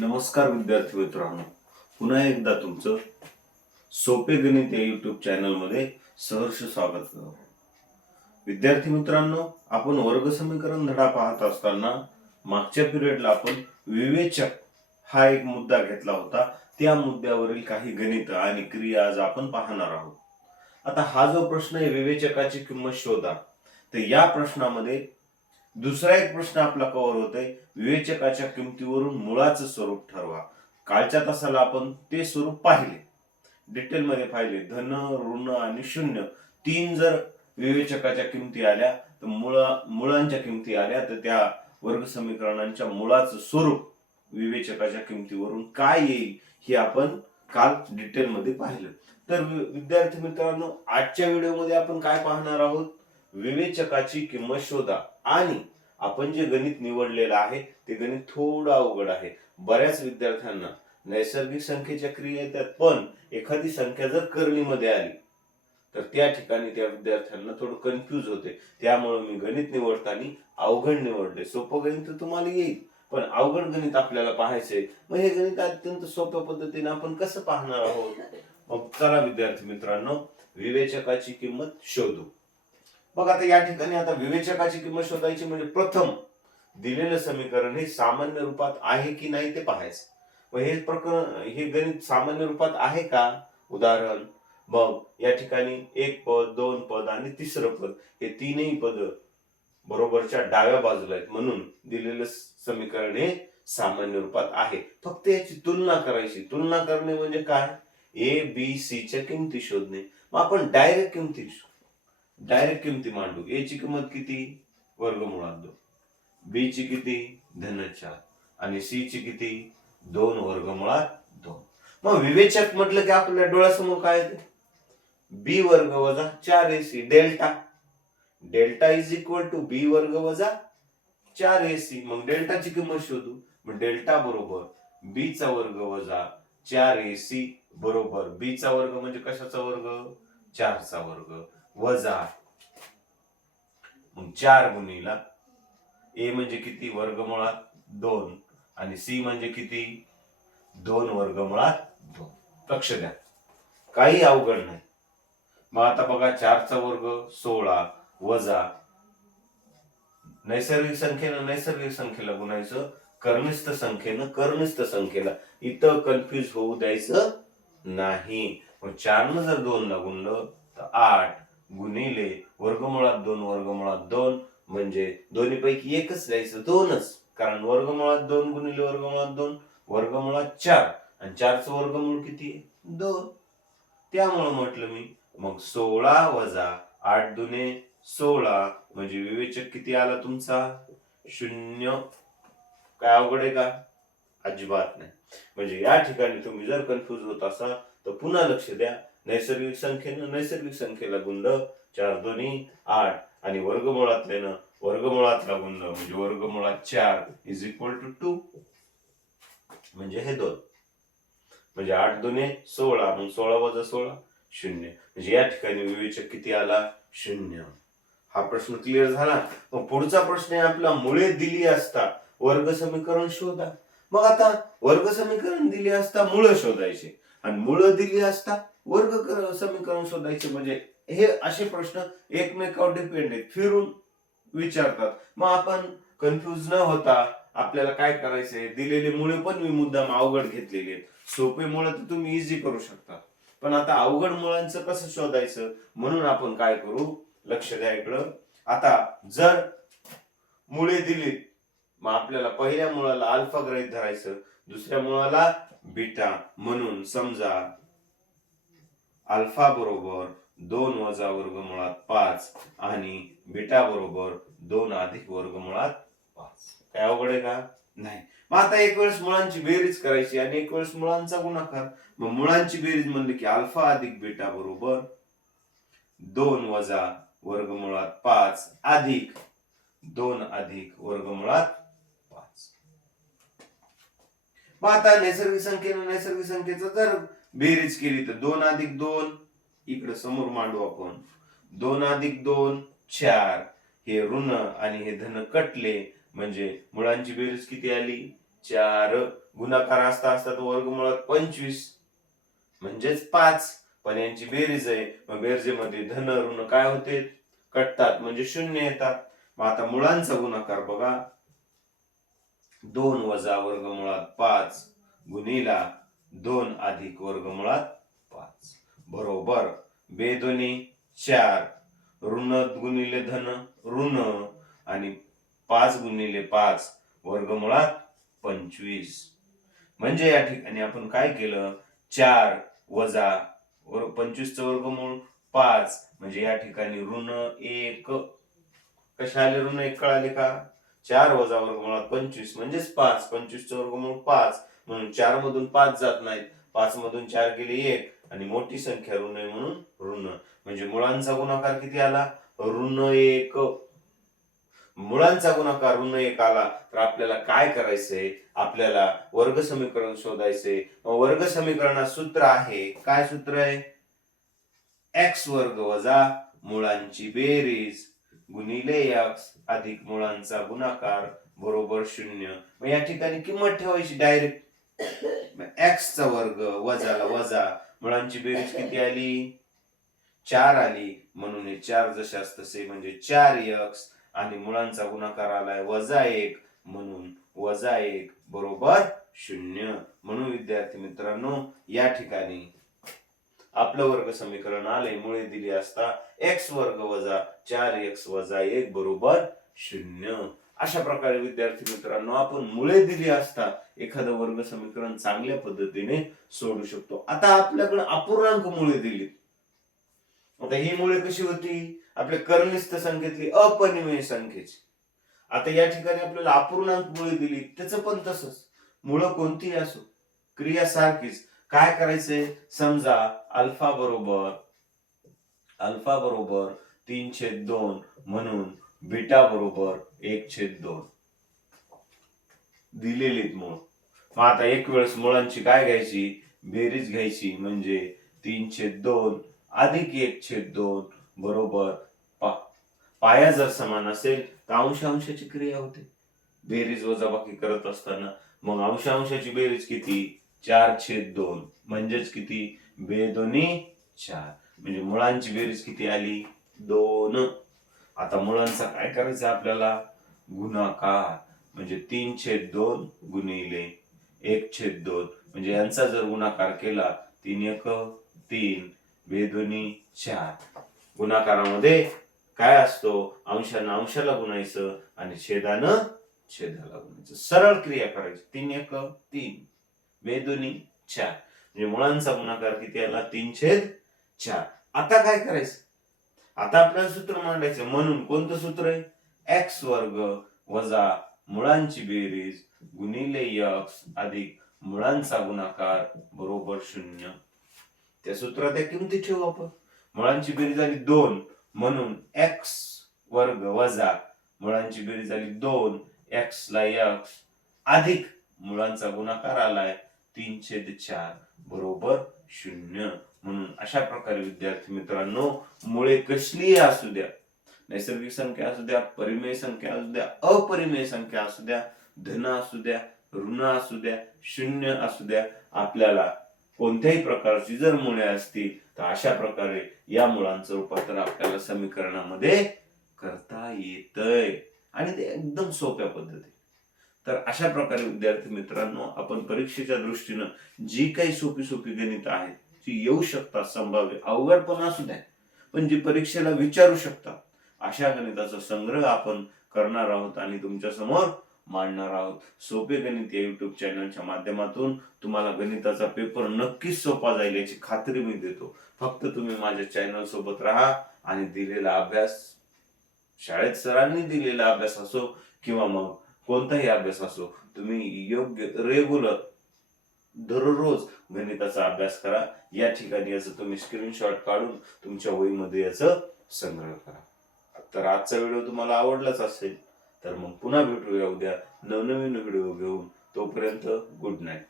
नमस्कार विद्यार्थी मित्रांनो, पुन्हा एकदा तुमचं सोपे गणित या युट्यूब चॅनल मध्ये सहर्ष स्वागत करतो. विद्यार्थी मित्रांनो, आपण वर्ग समीकरण धडा पाहत असताना मागच्या पिरियडला आपण विवेचक हा एक मुद्दा घेतला होता. त्या मुद्द्यावरील काही गणित आणि क्रिया आज आपण पाहणार आहोत. आता हा जो प्रश्न आहे विवेचकाची किंमत शोधा, तर या प्रश्नामध्ये दुसरा एक प्रश्न आपला कव्हर होतोय, विवेचकाच्या किमतीवरून मुळाचं स्वरूप ठरवा. कालच्या तासाला आपण ते स्वरूप पाहिले, डिटेल मध्ये पाहिले. धन, ऋण आणि शून्य तीन जर विवेचकाच्या किमती आल्या तर मुळांच्या किमती आल्या, तर त्या वर्ग समीकरणांच्या मुळाचं स्वरूप विवेचकाच्या किमतीवरून काय येईल हे आपण काल डिटेल मध्ये पाहिलं. तर विद्यार्थी मित्रांनो, आजच्या व्हिडिओमध्ये आपण काय पाहणार आहोत, विवेचकाची किंमत शोधा. आणि आपण जे गणित निवडलेलं आहे ते गणित थोडं अवघड आहे. बऱ्याच विद्यार्थ्यांना नैसर्गिक संख्येच्या क्रिया येतात, पण एखादी संख्या जर करणीमध्ये आली तर त्या ठिकाणी त्या विद्यार्थ्यांना थोडं कन्फ्यूज होते. त्यामुळे मी गणित निवडताना अवघड निवडले. सोपं गणित तर तुम्हाला येईल, पण अवघड गणित आपल्याला पाहायचंय. मग हे गणित अत्यंत सोप्या पद्धतीने आपण कसं पाहणार आहोत. मग चला विद्यार्थी मित्रांनो, विवेचकाची किंमत शोधू. बघ, आता या ठिकाणी आता विवेचकाची किंमत शोधायची म्हणजे प्रथम दिलेलं समीकरण हे सामान्य रूपात आहे की नाही ते पाहायचं. मग हे प्रकरण, हे गणित सामान्य रूपात आहे का. उदाहरण, मग या ठिकाणी एक पद, दोन पद आणि तिसरं पद हे तीनही पद बरोबरच्या डाव्या बाजूला आहेत, म्हणून दिलेलं समीकरण हे सामान्य रूपात आहे. फक्त याची तुलना करायची. तुलना करणे म्हणजे काय, ए बी सी च्या किमती शोधणे. मग आपण डायरेक्ट किमती मांडू. ए ची किंमत किती, वर्गमुळात 2. बी ची किती, धन 4. आणि सी ची किती, 2 वर्गमुळात 2. मग विवेचक म्हटलं की आपल्या डोळ्यासमोर काय येते, बी वर्ग वजा 4ac. Delta is equal to B वर्ग वजा 4ac. मग डेल्टाची किंमत शोधू. मग डेल्टा बरोबर बी चा वर्ग वजा 4ac बरोबर बी चा वर्ग म्हणजे कशाचा वर्ग, 4 चा वर्ग वजा, मग 4 गुणिला ए म्हणजे किती, वर्गमुळात 2. आणि सी म्हणजे किती, 2 वर्गमुळात 2. लक्ष द्या, काही अवघड नाही. मग आता बघा, 4 चा वर्ग 16 वजा नैसर्गिक संख्येला गुणायचं, कर्निष्ठ संख्येला. इथं कन्फ्युज होऊ द्यायचं नाही. मग 4 न जर 2 ला गुणलं तर 8 गुणिले वर्गमुळात 2 वर्गमुळात 2 म्हणजे दोन्ही पैकी एकच द्यायचं, 2च. कारण वर्गमुळात 2 गुणिले वर्गमुळात 2 वर्गमुळात 4, आणि 4 चं वर्गमूळ किती, 2. त्यामुळे म्हटलं मी, मग 16 वजा 8 दुने 16 म्हणजे विवेचक किती आला तुमचा, 0. काय अवघड आहे का, अजिबात नाही. म्हणजे या ठिकाणी तुम्ही जर कन्फ्युज होत असाल तर पुन्हा लक्ष द्या. नैसर्गिक संख्येला गुणलं, 4 दोन्ही 8, आणि वर्गमुळातला गुणलं म्हणजे वर्गमुळात 4 इज इक्वल टू 2. म्हणजे हे 2. म्हणजे 8 दुने 16, मग 16 वजा 16 0. म्हणजे या ठिकाणी विवेचक किती आला, 0. हा प्रश्न क्लिअर झाला. मग पुढचा प्रश्न आहे आपला, मुळे दिली असता वर्ग समीकरण शोधा. मग आता वर्ग समीकरण दिली असता मुळे शोधायचे, आणि मुळे दिली असता वर्ग समीकरण शोधायचे. म्हणजे हे असे प्रश्न एकमेकावर डिपेंड आहेत, फिरून विचारतात. मग आपण कन्फ्युज न होता आपल्याला काय करायचंय, दिलेले मुळे पण मी मुद्दाम अवघड घेतलेले आहेत. सोपे मुळे तर तुम्ही इझी करू शकता, पण आता अवघड मुळांचं कसं शोधायचं, म्हणून आपण काय करू, लक्ष द्या इकडं. आता जर मुळे दिली, मग आपल्याला पहिल्या मुळाला अल्फा गृहीत धरायचं, दुसऱ्या मुळाला बीटा. म्हणून समजा अल्फा बरोबर 2 वजा वर्गमुळात 5 आणि बीटा बरोबर 2 अधिक वर्गमुळात 5. काय अवघड आहे का, नाही. मग आता एक वेळेस मुळांची बेरीज करायची आणि एक वेळेस मुळांचा गुणाकार. मग मुळांची बेरीज म्हणली की अल्फा अधिक बीटा बरोबर 2 वजा वर्गमुळात 5 अधिक 2 अधिक वर्गमुळात 5. मग आता नैसर्गिक संख्येचं जर बेरीज केली तर 2 अधिक 2 इकडे समोर मांडू आपण. 2 अधिक 2 4. हे ऋण आणि हे धन कटले म्हणजे मुळांची बेरीज किती आली, 4 गुणाकार असता असता तो वर्गमुळात 25 म्हणजेच 5. पण यांची बेरीज आहे, मग बेरजेमध्ये धन ऋण काय होते, कटतात म्हणजे शून्य येतात. मग आता मुळांचा गुणाकार बघा, 2 वजा वर्गमुळात 5 गुणिला 2 अधिक वर्गमुळात 5 बरोबर बेदोनी 4 ऋण गुणिले धन ऋण आणि 5 गुणिले 5 वर्गमुळात 25. म्हणजे या ठिकाणी आपण काय केलं, 4 वजा 25 चं वर्गमूळ 5 म्हणजे या ठिकाणी ऋण 1. कशा आले ऋण 1 कळाले का, 4 वजा वर्गमुळात 25 म्हणजेच 5. 25 चं वर्गमूळ 5 म्हणून 4 मधून 5 जात नाहीत, 5 मधून 4 गेले 1 आणि मोठी संख्या ऋण आहे म्हणून ऋण. म्हणजे मुळांचा गुणाकार किती आला, ऋण 1. मुळांचा गुणाकार ऋण 1 आला तर आपल्याला काय करायचंय, आपल्याला वर्ग समीकरण शोधायचंय. वर्ग समीकरणात सूत्र आहे, काय सूत्र आहे, x वर्ग वजा मुळांची बेरीज गुणिले x अधिक मुळांचा गुणाकार बरोबर 0. मग या ठिकाणी किंमत ठेवायची डायरेक्ट, x चा वर्ग वजाला वजा मुळांची बेरीज किती आली, 4 आली. म्हणून हे 4 जशास तसे म्हणजे 4x आणि मुळांचा गुणाकार आलाय -1 म्हणून -1 बरोबर 0. म्हणून विद्यार्थी मित्रांनो या ठिकाणी आपलं वर्ग समीकरण आले, मुळे दिली असता x वर्ग वजा 4x वजा 1 बरोबर 0. अशा प्रकारे विद्यार्थी मित्रांनो आपण मुळे दिली असता एखादं वर्ग समीकरण चांगल्या पद्धतीने सोडू शकतो. आता आपल्याकडे अपूर्णांक मुळे दिली, आता ही मुळे कशी होती, आपल्या कर्निस्थ संख्येतली अपरिमेय संख्येची. आता या ठिकाणी आपल्याला अपूर्णांक मुळे दिली, त्याचं पण तसंच मुळे कोणतीही असो क्रिया सारखीच. काय करायचंय, समजा अल्फा बरोबर 3/2 म्हणून बीटा बरोबर 1/2 दिलेलीत मूळ. मग आता एक वेळेस मुळांची काय घ्यायची, बेरीज घ्यायची म्हणजे 3/2 अधिक 1/2 बरोबर पाया जर समान असेल तर अंशांशाची क्रिया होते बेरीज वजाबाकी करत असताना. मग अंशांशाची बेरीज किती, 4/2 म्हणजेच किती, बेदोनी 4 म्हणजे मुळांची बेरीज किती आली, 2. आता मुळांचा काय करायचं आपल्याला, गुणाकार म्हणजे 3/2 गुणिले 1/2 म्हणजे यांचा जर गुणाकार केला 3 × 3 बेदोनी 4. गुणाकारामध्ये काय असतो, अंशानं अंशाला गुणायचं आणि छेदानं छेदाला गुणायचं, सरळ क्रिया करायची. 3 × 3 बेदोनी 4 म्हणजे मुळांचा गुणाकार किती आला, 3/4. आता काय करायचं, आता आपल्याला सूत्र मांडायचं. म्हणून कोणतं सूत्र आहे, x वर्ग वजा मुळांची बेरीज गुणिले x अधिक मुळांचा गुणाकार बरोबर 0. त्या सूत्रात त्या किमती ठेवू आपण. मुळांची बेरीज झाली 2 म्हणून x वर्ग वजा मुळांची बेरीज झाली 2, x ला x अधिक मुळांचा गुणाकार आलाय 3/4 बरोबर 0. म्हणून अशा प्रकारे विद्यार्थी मित्रांनो मुळे कसलीही असू द्या, नैसर्गिक संख्या असू द्या, परिमेय संख्या असू द्या, अपरिमेय संख्या असू द्या, धन असू द्या, ऋण असू द्या, शून्य असू द्या, आपल्याला कोणत्याही प्रकारची जर मुळे असतील तर अशा प्रकारे या मुळांचं रूपांतर आपल्याला समीकरणामध्ये करता येतंय आणि ते एकदम सोप्या पद्धतीने. तर अशा प्रकारे विद्यार्थी मित्रांनो आपण परीक्षेच्या दृष्टीनं जी काही सोपी सोपी गणित आहेत ती येऊ शकतात, संभाव्य अवघड पण असू द्या पण जी परीक्षेला विचारू शकतात अशा गणिताचा संग्रह आपण करणार आहोत आणि तुमच्या समोर मांडणार आहोत. सोपे गणित या युट्यूब चॅनलच्या माध्यमातून तुम्हाला गणिताचा पेपर नक्कीच सोपा जाईल याची खात्री मी देतो. फक्त तुम्ही माझ्या चॅनल सोबत राहा आणि दिलेला अभ्यास, शाळेत सरांनी दिलेला अभ्यास असो किंवा मग कोणताही अभ्यास असो, तुम्ही योग्य रेग्युलर दररोज गणिताचा अभ्यास करा. या ठिकाणी याचं तुम्ही स्क्रीनशॉट काढून तुमच्या वहीमध्ये याचं संग्रह करा. तर आजचा व्हिडिओ तुम्हाला आवडलाच असेल तर मग पुन्हा भेटूया उद्या नवनवीन व्हिडिओ घेऊन. तोपर्यंत गुड नाईट.